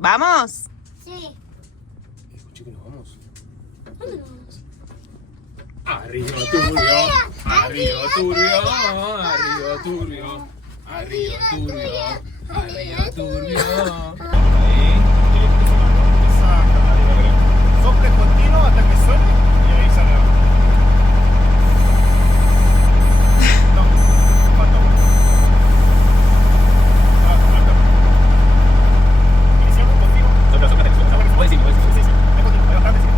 ¿Vamos? Sí. Escuché que nos vamos. ¿Dónde nos vamos? Arriba turbio, arriba turbio, arriba turbio, arriba turbio, arriba turbio. Sople continuo hasta que suene y ahí sale. No, falta uno. Iniciamos continuo. Sopla. Puedes decir. Sí. Es continuo, es bastante sí.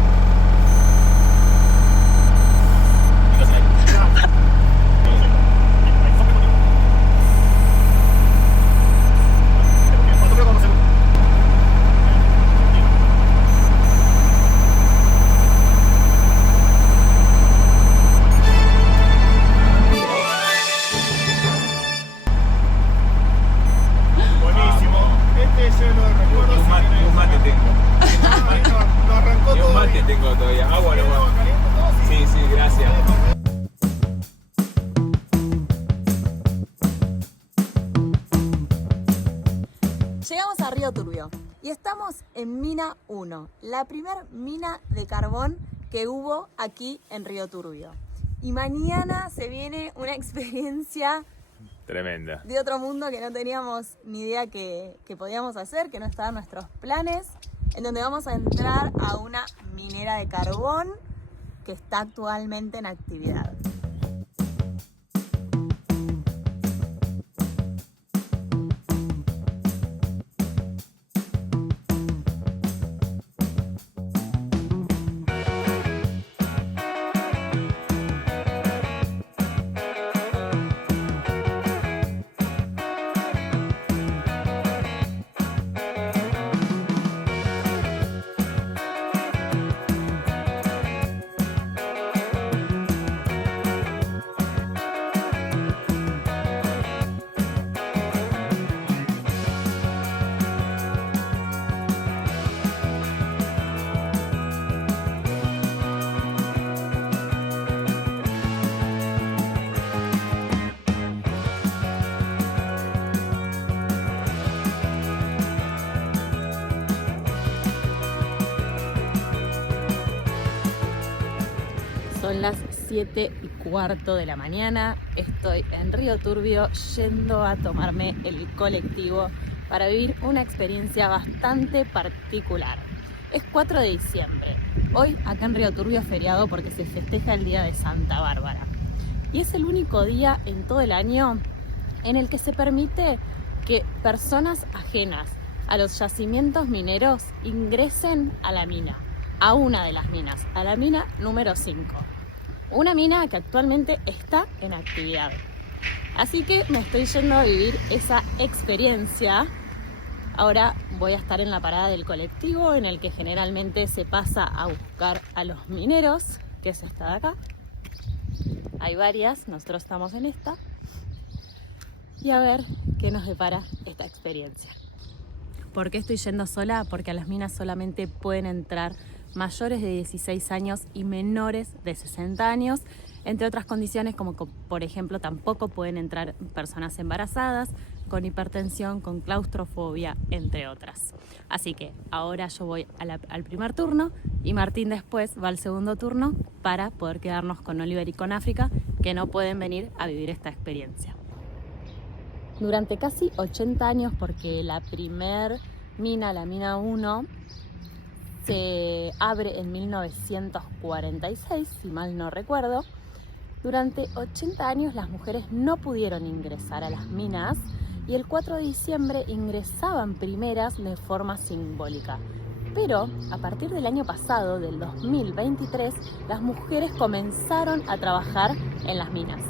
Tengo todavía agua nomás. Sí, gracias. Llegamos a Río Turbio y estamos en Mina 1, la primer mina de carbón que hubo aquí en Río Turbio. Y mañana se viene una experiencia Tremenda. de otro mundo que no teníamos ni idea que podíamos hacer, que no estaban nuestros planes, en donde vamos a entrar a una minera de carbón que está actualmente en actividad. Son las 7:15 de la mañana, estoy en Río Turbio yendo a tomarme el colectivo para vivir una experiencia bastante particular. Es 4 de diciembre, hoy acá en Río Turbio es feriado porque se festeja el Día de Santa Bárbara. Y es el único día en todo el año en el que se permite que personas ajenas a los yacimientos mineros ingresen a la mina, a una de las minas, a la mina número 5. Una mina que actualmente está en actividad. Así que me estoy yendo a vivir esa experiencia. Ahora voy a estar en la parada del colectivo en el que generalmente se pasa a buscar a los mineros, que es esta de acá. Hay varias, nosotros estamos en esta. Y a ver qué nos depara esta experiencia. ¿Por qué estoy yendo sola? Porque a las minas solamente pueden entrar mayores de 16 años y menores de 60 años, entre otras condiciones como por ejemplo tampoco pueden entrar personas embarazadas, con hipertensión, con claustrofobia, entre otras. Así que ahora yo voy al primer turno y Martín después va al segundo turno para poder quedarnos con Oliver y con África, que no pueden venir a vivir esta experiencia. Durante casi 80 años, porque la primer mina, la mina 1, se abre en 1946, si mal no recuerdo. Durante 80 años las mujeres no pudieron ingresar a las minas y el 4 de diciembre ingresaban primeras de forma simbólica. Pero a partir del año pasado, del 2023, las mujeres comenzaron a trabajar en las minas.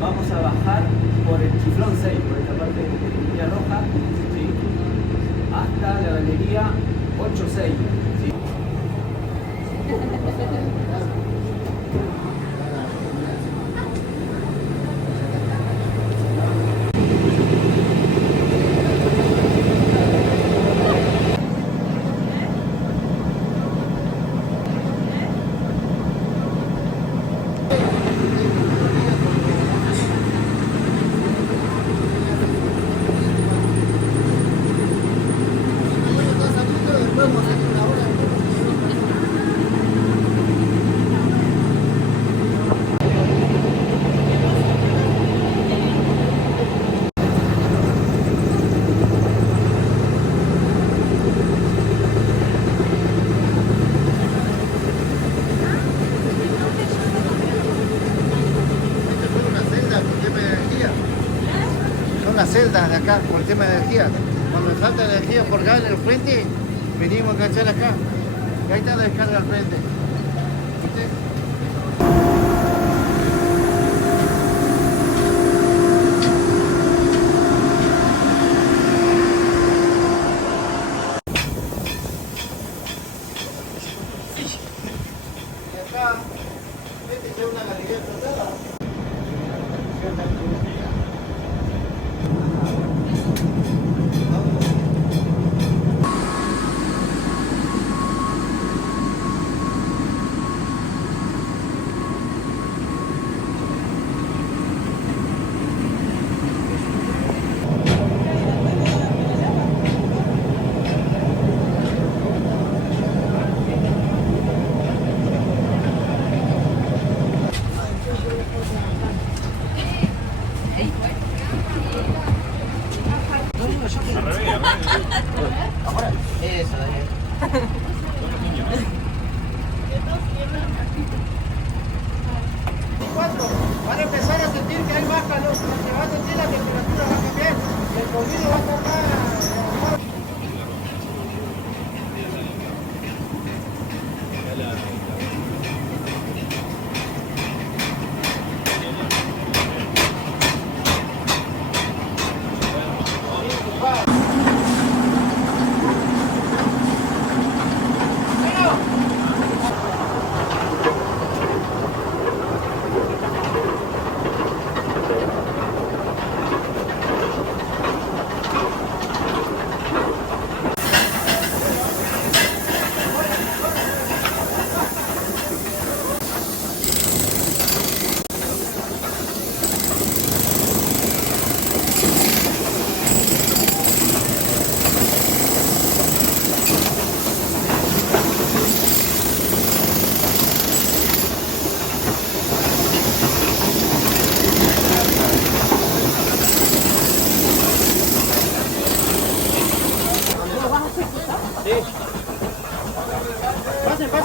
Vamos a bajar por el Chiflón 6, por esta parte de línea roja, ¿sí? Hasta la galería 86. ¿Sí? Son las celdas de acá por el tema de energía. Cuando falta energía por acá en el frente, venimos a enganchar acá. Y ahí está la descarga al frente. ¿Viste? Y acá, esta es una galería tratada. Eso, van a empezar a sentir que hay más calor, se va a sentir la temperatura va a cambiar, el comido va a estar más.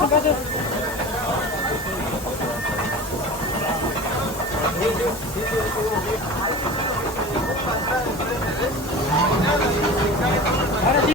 Pasen. Ahora sí.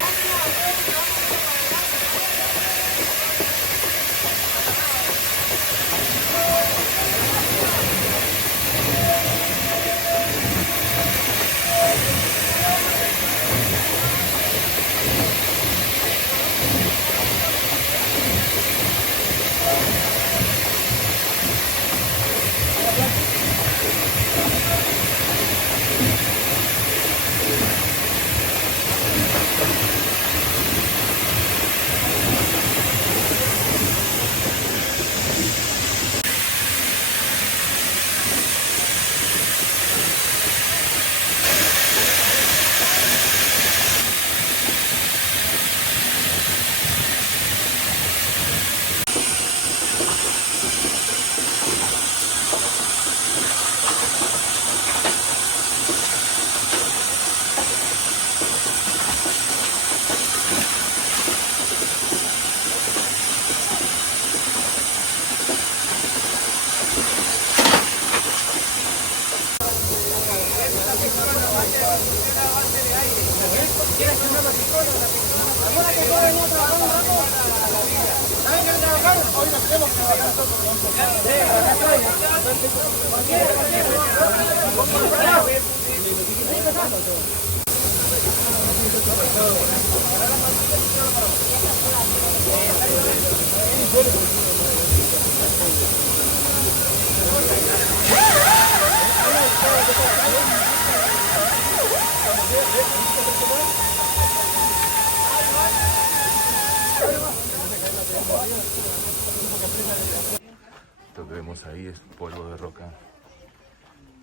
Esto que vemos ahí es polvo de roca.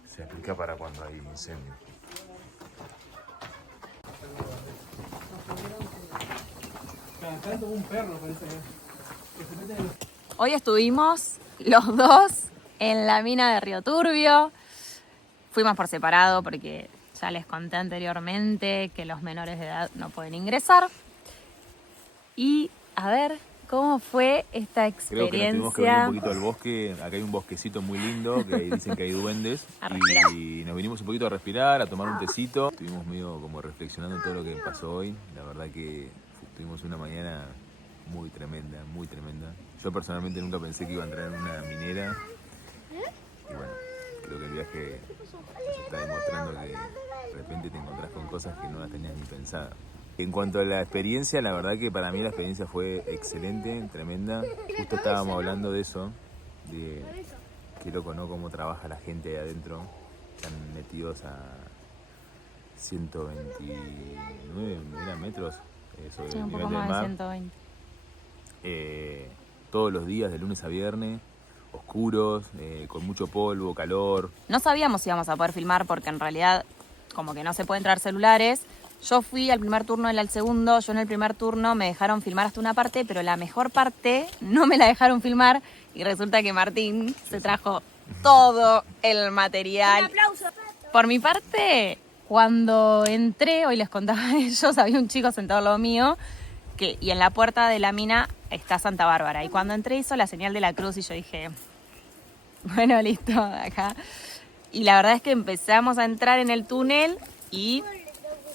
Se aplica para cuando hay incendio. Hoy estuvimos los dos en la mina de Río Turbio. Fuimos por separado porque ya les conté anteriormente que los menores de edad no pueden ingresar. Y a ver cómo fue esta experiencia. Creo que nos tuvimos que venir un poquito al bosque. Acá hay un bosquecito muy lindo que ahí dicen que hay duendes. Y nos vinimos un poquito a respirar, a tomar un tecito. Estuvimos medio como reflexionando todo lo que pasó hoy. La verdad que tuvimos una mañana muy tremenda, muy tremenda. Yo personalmente nunca pensé que iba a entrar en una minera. Y bueno, creo que el viaje nos está demostrando que de repente te encontrás con cosas que no las tenías ni pensadas. En cuanto a la experiencia, la verdad que para mí la experiencia fue excelente, tremenda. Justo estábamos hablando de eso, de qué loco, ¿no? Cómo trabaja la gente ahí adentro. Están metidos a 129 metros sobre el un nivel poco del más mar. de 120. Todos los días, de lunes a viernes, oscuros, con mucho polvo, calor. No sabíamos si íbamos a poder filmar porque en realidad como que no se pueden traer celulares. Yo fui al primer turno, él al segundo. Yo en el primer turno me dejaron filmar hasta una parte, pero la mejor parte no me la dejaron filmar y resulta que Martín se trajo todo el material. Un aplauso. Por mi parte, cuando entré, hoy les contaba a ellos, había un chico sentado al lado mío y en la puerta de la mina está Santa Bárbara. Y cuando entré hizo la señal de la cruz y yo dije, bueno, listo, acá. Y la verdad es que empezamos a entrar en el túnel y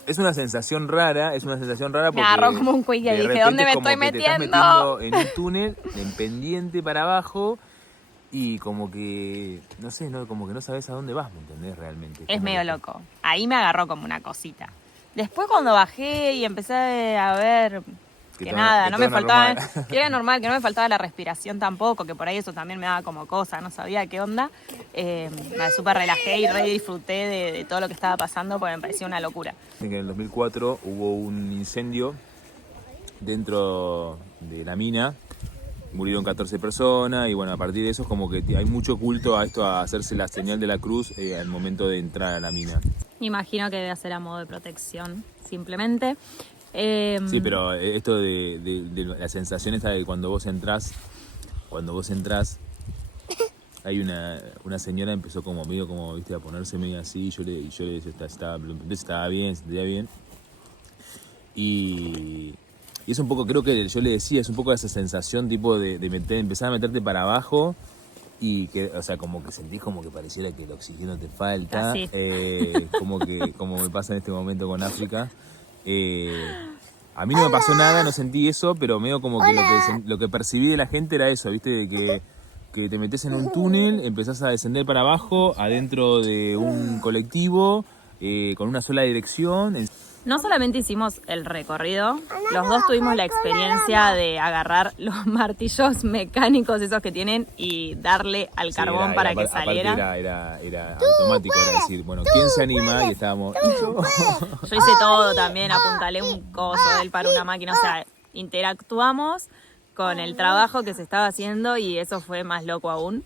Es una sensación rara porque... me agarró como un cuello y de dije, repente ¿dónde es me como estoy que te estás metiendo? metiendo en un túnel, en pendiente para abajo, y como que, no sé, como que no sabes a dónde vas, ¿me entendés? Realmente. Es Como medio que- loco. Ahí me agarró como una cosita. Después cuando bajé y empecé a ver que todo- nada, que no todo me faltaba, normal. que era normal, que no me faltaba la respiración tampoco, que por ahí eso también me daba como cosa, no sabía qué onda. Me súper relajé y re disfruté de todo lo que estaba pasando porque me parecía una locura. Que en el 2004 hubo un incendio dentro de la mina, murieron 14 personas y bueno, a partir de eso es como que hay mucho culto a esto, a hacerse la señal de la cruz al momento de entrar a la mina. Me imagino que debe ser a modo de protección, simplemente. Sí, pero esto de la sensación esta de cuando vos entrás, hay una señora empezó como medio como, viste, a ponerse medio así, yo le decía, estaba bien, se sentía bien. Y es un poco, creo que yo le decía, es un poco esa sensación tipo de empezar a meterte para abajo y que, o sea, como que sentís como que pareciera que el oxígeno te falta, Así. como me pasa en este momento con África. A mí no me pasó nada, no sentí eso, pero medio como que lo que percibí de la gente era eso, ¿viste? De que te metes en un túnel, empezás a descender para abajo, adentro de un colectivo, con una sola dirección. No solamente hicimos el recorrido, los dos tuvimos la experiencia de agarrar los martillos mecánicos esos que tienen y darle al Sí, carbón para que aparte saliera. era automático, era decir, bueno, ¿quién se anima? Y estábamos... Yo hice todo también, apuntalé un coso, él para una máquina, o sea, interactuamos con el trabajo que se estaba haciendo y eso fue más loco aún.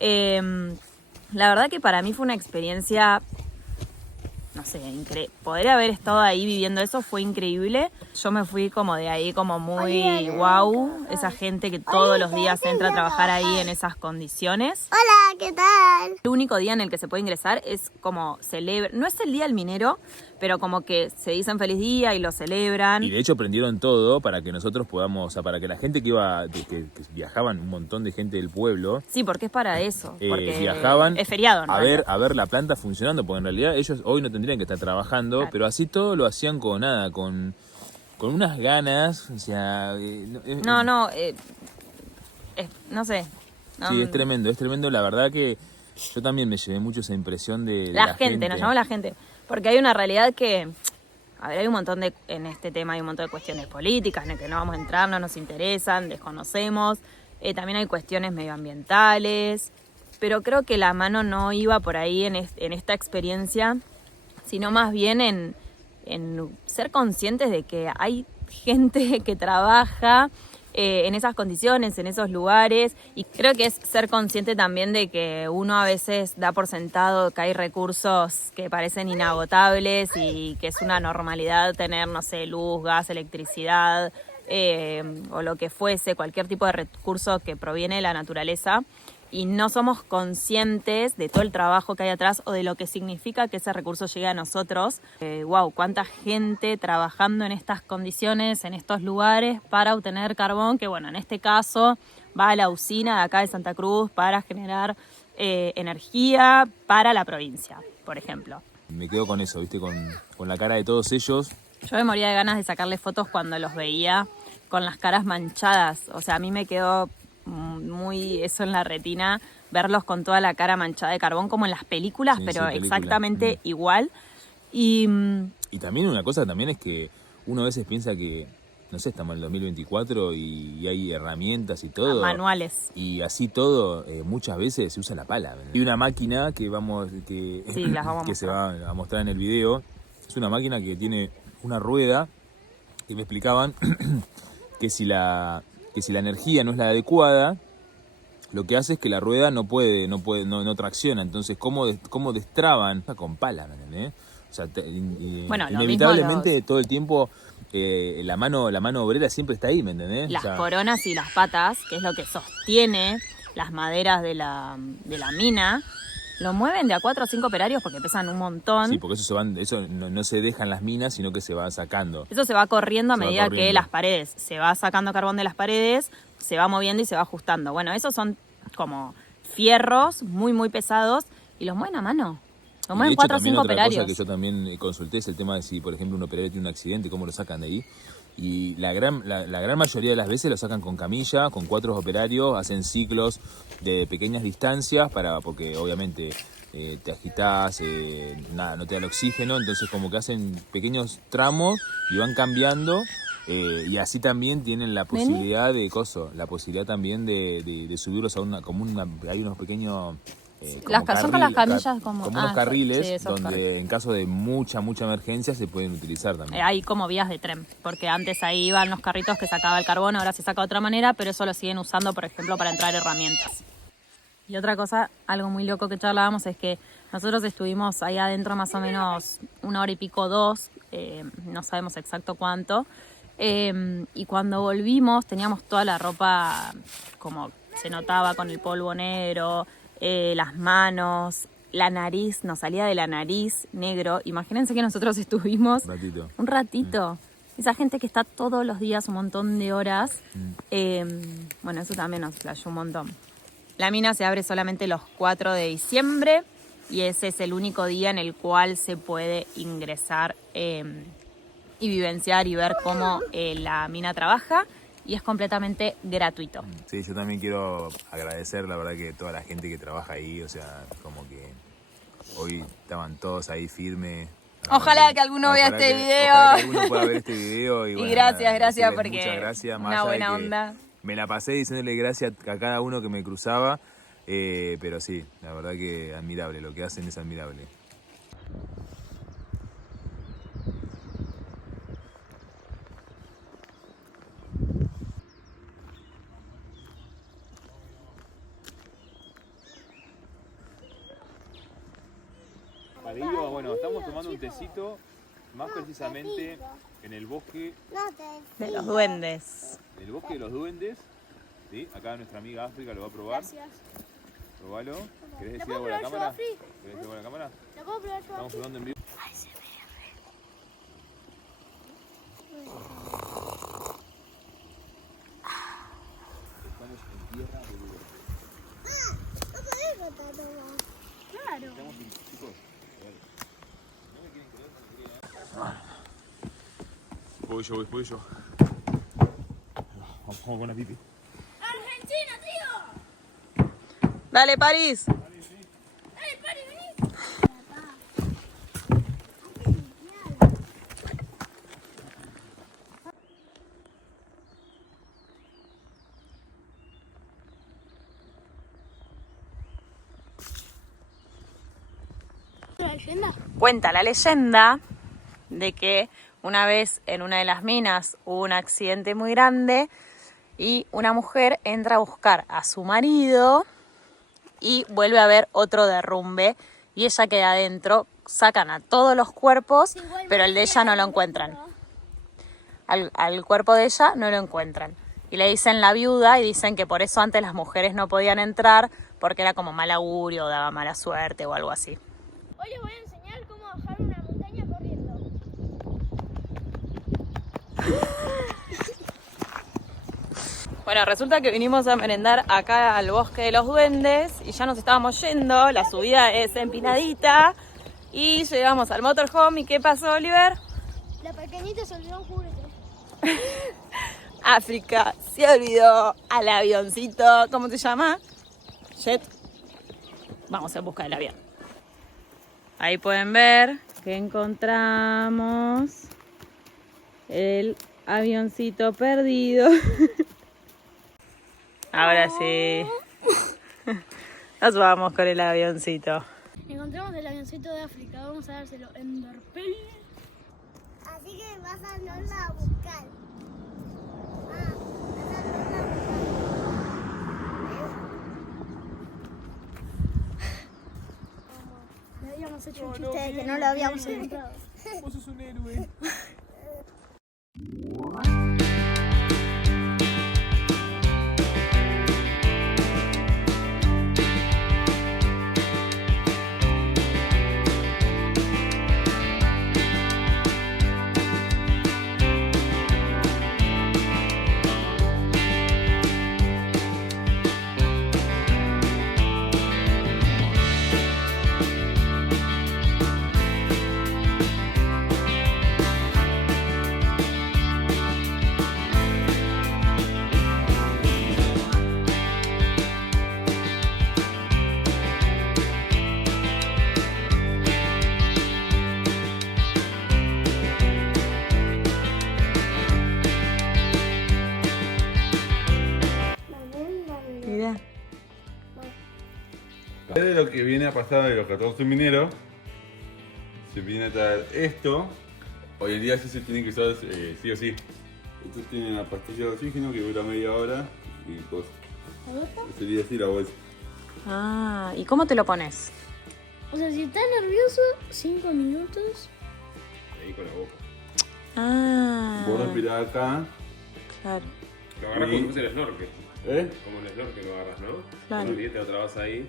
La verdad que para mí fue una experiencia, no sé, poder haber estado ahí viviendo eso fue increíble. Yo me fui como de ahí como muy wow, esa gente que todos los días entra a trabajar ahí en esas condiciones. Hola, ¿qué tal? El único día en el que se puede ingresar es como celebra, no es el día del minero, pero como que se dicen feliz día y lo celebran. Y de hecho prendieron todo para que nosotros podamos, o sea, para que la gente que iba, que viajaban, un montón de gente del pueblo. Sí, porque es para eso, porque viajaban es feriado, ¿no? a ver la planta funcionando, porque en realidad ellos hoy no tendrían que estar trabajando, Claro. pero así todo lo hacían con nada, con unas ganas, o sea... no sé. No, Sí, es tremendo, la verdad que yo también me llevé mucho esa impresión de la gente, nos llamó la gente, porque hay una realidad que, a ver, hay un montón en este tema hay un montón de cuestiones políticas en las que no vamos a entrar, no nos interesan, desconocemos, también hay cuestiones medioambientales, pero creo que la mano no iba por ahí en esta experiencia, sino más bien en ser conscientes de que hay gente que trabaja en esas condiciones, en esos lugares, y creo que es ser consciente también de que uno a veces da por sentado que hay recursos que parecen inagotables y que es una normalidad tener, no sé, luz, gas, electricidad o lo que fuese, cualquier tipo de recurso que proviene de la naturaleza, y no somos conscientes de todo el trabajo que hay atrás o de lo que significa que ese recurso llegue a nosotros. Wow, cuánta gente trabajando en estas condiciones, en estos lugares para obtener carbón, que bueno, en este caso va a la usina de acá de Santa Cruz para generar energía para la provincia, por ejemplo. Me quedo con eso, viste, con la cara de todos ellos. Yo me moría de ganas de sacarle fotos cuando los veía con las caras manchadas, o sea, a mí me quedó muy eso en la retina, verlos con toda la cara manchada de carbón como en las películas, Sí, pero sí, película. exactamente igual. Y también una cosa también es que uno a veces piensa que, no sé, estamos en el 2024 y hay herramientas y todo. manuales. Y así todo, muchas veces se usa la pala. ¿verdad? Hay una máquina que Sí, las vamos a que se mostrar. va a mostrar en el video. Es una máquina que tiene una rueda y me explicaban que si la energía no es la adecuada, lo que hace es que la rueda no tracciona. Entonces, ¿cómo destraban? Con pala, ¿me entendés? O sea, Bueno, inevitablemente todo el tiempo la mano obrera siempre está ahí, ¿me entendés? Las O sea, coronas y las patas, que es lo que sostiene las maderas de la mina, lo mueven de a 4 o 5 operarios porque pesan un montón. sí, porque eso no se dejan las minas, sino que se va sacando. Eso se va corriendo a Se va medida que corriendo. las paredes, se va sacando carbón de las paredes, se va moviendo y se va ajustando. Bueno, esos son como fierros muy, muy pesados y los mueven a mano. Lo Y de mueven hecho, 4 o también 5 otra operarios. cosa que yo también consulté es el tema de si, por ejemplo, un operario tiene un accidente, cómo lo sacan de ahí. Y la gran mayoría de las veces lo sacan con camilla, con 4 operarios, hacen ciclos de pequeñas distancias porque obviamente te agitás, no te da el oxígeno, entonces como que hacen pequeños tramos y van cambiando. Y así también tienen la posibilidad también de subirlos a hay unos pequeños Son con las camillas como unos carriles sí, esos donde carriles. en caso de mucha emergencia se pueden utilizar también. Hay como vías de tren, porque antes ahí iban los carritos que sacaba el carbón, ahora se saca de otra manera, pero eso lo siguen usando, por ejemplo, para entrar herramientas. Y otra cosa, algo muy loco que charlábamos, es que nosotros estuvimos ahí adentro más o menos 1 hora y pico, 2, no sabemos exacto cuánto, y cuando volvimos teníamos toda la ropa, como se notaba, con el polvo negro, las manos, la nariz, nos salía de la nariz negro. Imagínense que nosotros estuvimos un ratito. Esa gente que está todos los días un montón de horas, bueno, eso también nos flashó un montón. La mina se abre solamente los 4 de diciembre y ese es el único día en el cual se puede ingresar y vivenciar y ver cómo la mina trabaja, y es completamente gratuito. Sí, yo también quiero agradecer, la verdad, que toda la gente que trabaja ahí, o sea, como que hoy estaban todos ahí firmes. Ojalá que alguno vea este video. Ojalá que alguno pueda ver este video. Y bueno, gracias decirles porque muchas gracias, más una allá de buena que onda. Me la pasé diciéndole gracias a cada uno que me cruzaba, pero sí, la verdad que admirable, lo que hacen es admirable. Bueno, estamos tomando un tecito, más precisamente en el bosque De los duendes. El bosque de los duendes, ¿sí? Acá nuestra amiga África lo va a probar. Gracias. Probalo. ¿Querés ¿La decir puedo algo a la probar yo, cámara? Afri? ¿Querés decir algo a la cámara? ¿La puedo probar yo? Estamos jugando en vivo. Ay, se ve Estamos en tierra de Uruguay. no podés botar todo. Claro. Estamos en, chicos, a ver. ¿No me quieren creer? ¿No me quieren? Voy yo. Vamos con la pipi. ¡Argentina, tío! Dale, París. ¡Ey, Pari, vení! ¿La leyenda? Cuenta la leyenda de que una vez en una de las minas hubo un accidente muy grande y una mujer entra a buscar a su marido y vuelve a haber otro derrumbe y ella queda adentro, sacan a todos los cuerpos, pero el de ella no lo encuentran. Al cuerpo de ella no lo encuentran. Y le dicen la viuda y dicen que por eso antes las mujeres no podían entrar porque era como mal augurio, daba mala suerte o algo así. Hoy les voy a enseñar cómo bajar una montaña corriendo. Bueno, resulta que vinimos a merendar acá al Bosque de los Duendes y ya nos estábamos yendo, la subida es empinadita y llegamos al motorhome. ¿Y qué pasó, Oliver? La pequeñita se olvidó un juguete. África se olvidó al avioncito, ¿cómo se llama? Jet. Vamos en busca del avión. Ahí pueden ver que encontramos el avioncito perdido. Ahora sí. Nos vamos con el avioncito. Encontramos el avioncito de África, vamos a dárselo en Darpel. Así que vas a irnos a buscar. Le habíamos hecho un chiste de que no lo habíamos encontrado. Vos sos un héroe. Mirá. De lo que viene a pasar de los 14 mineros, se viene a traer esto. Hoy en día sí se tiene que usar sí o sí. Esto tiene una pastilla de oxígeno que dura media hora y cosas. Sería así la bolsa. Ah, ¿y cómo te lo pones? O sea, si estás nervioso, 5 minutos. Ahí con la boca. Ah, Vos respirás acá. claro. Lo agarras como si fuese el snorkel. ¿Eh? Como el snorkel lo agarras, ¿no? Claro. Con el diente otra vez ahí.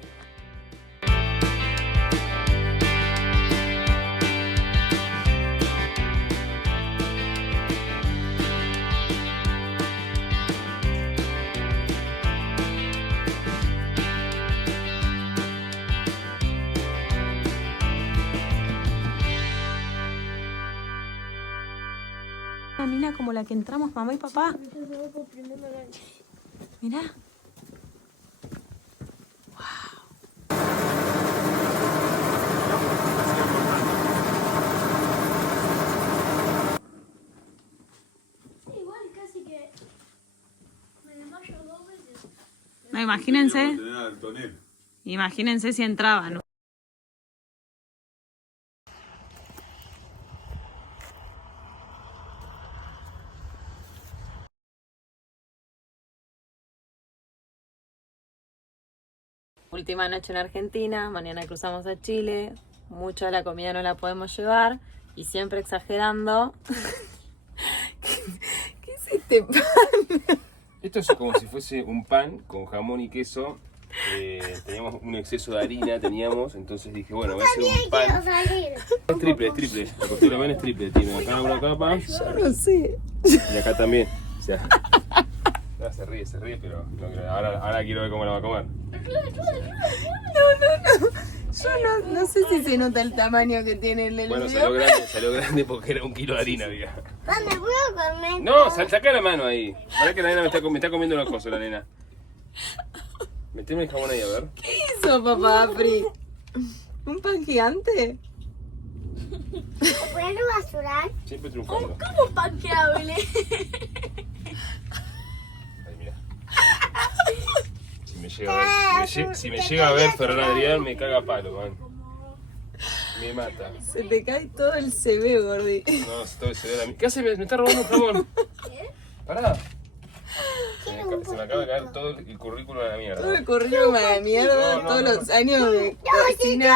Una mina como la que entramos mamá y papá. Mirá. Igual casi que me desmayo 2 veces. No, imagínense, Tenemos que tener al tonel. imagínense si entraban. Última noche en Argentina, mañana cruzamos a Chile, mucha de la comida no la podemos llevar y siempre exagerando. ¿Qué es este pan? Esto es como si fuese un pan con jamón y queso teníamos un exceso de harina, entonces dije, bueno, voy a hacer un pan. Quiero salir. Es triple, la costura de pan es triple, tiene acá una capa Yo no sé. y acá también. O sea, se ríe, pero ahora quiero ver cómo la va a comer. Yo no sé si se nota el tamaño que tiene en el Bueno, video. salió grande porque era 1 kilo de harina, diga. ¿Dónde puedo comer? No, saca la mano ahí. Pará que la nena me está comiendo una cosa, la nena. Meteme el jabón ahí, a ver. ¿Qué hizo papá Afri? ¿Un pan gigante? ¿Lo puedo basurar? Siempre triunfando. ¿Cómo panqueable? Ahí, mira. Si me llega a ver Ferran Adrián, me caga a palo, man. Me mata. Se te cae todo el CB, gordi. No, todo se ve la... ¿Qué hace? Me está robando un jamón. ¿Qué? Pará. Se me acaba de caer todo el currículo de la mierda. Todo el currículum a la mierda, No, todos los años de cocina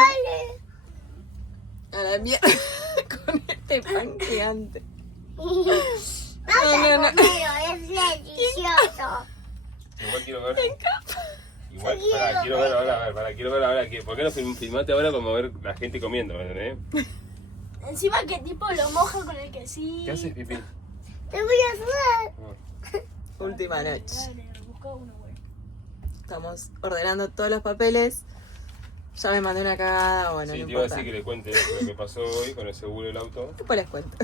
a la mierda con este pan gigante. No, no. es delicioso. Igual quiero ver. Igual, quiero ver ahora. ¿Por qué no filmaste ahora como ver la gente comiendo? ¿Eh? Encima que tipo lo moja con el quesillo. ¿Qué haces, Pipi? Te voy a sudar. Última noche. Dale, busca uno, güey. Estamos ordenando todos los papeles. Ya me mandé una cagada, bueno, Sí, no te iba a importa. decir que le cuente lo que pasó hoy con el seguro del auto. Después les cuento.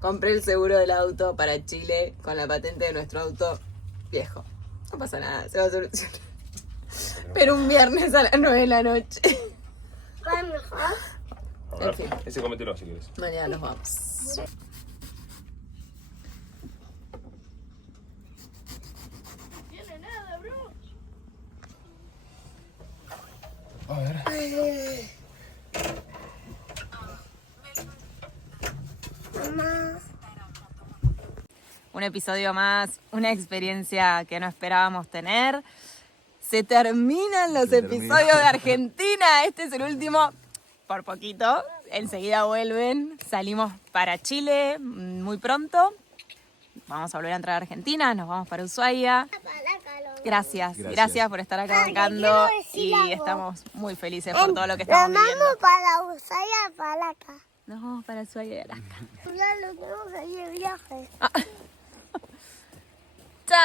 Compré el seguro del auto para Chile con la patente de nuestro auto viejo. No pasa nada, se va a solucionar. Pero un viernes a las 9 de la noche. ¿Va mejor? A ver, En fin. ese comételo si querés. Mañana nos vamos. Tiene nada, bro. A ver. Mamá. Un episodio más, una experiencia que no esperábamos tener. Se terminan los episodios de Argentina. Este es el último, por poquito. Enseguida vuelven. Salimos para Chile muy pronto. Vamos a volver a entrar a Argentina. Nos vamos para Ushuaia. Gracias por estar acá bancando. Y estamos muy felices por todo lo que estamos viviendo. Vamos para Ushuaia, para acá. Nos vamos para Ushuaia de Alaska. Ya lo tenemos ahí de viaje. ¡Chao!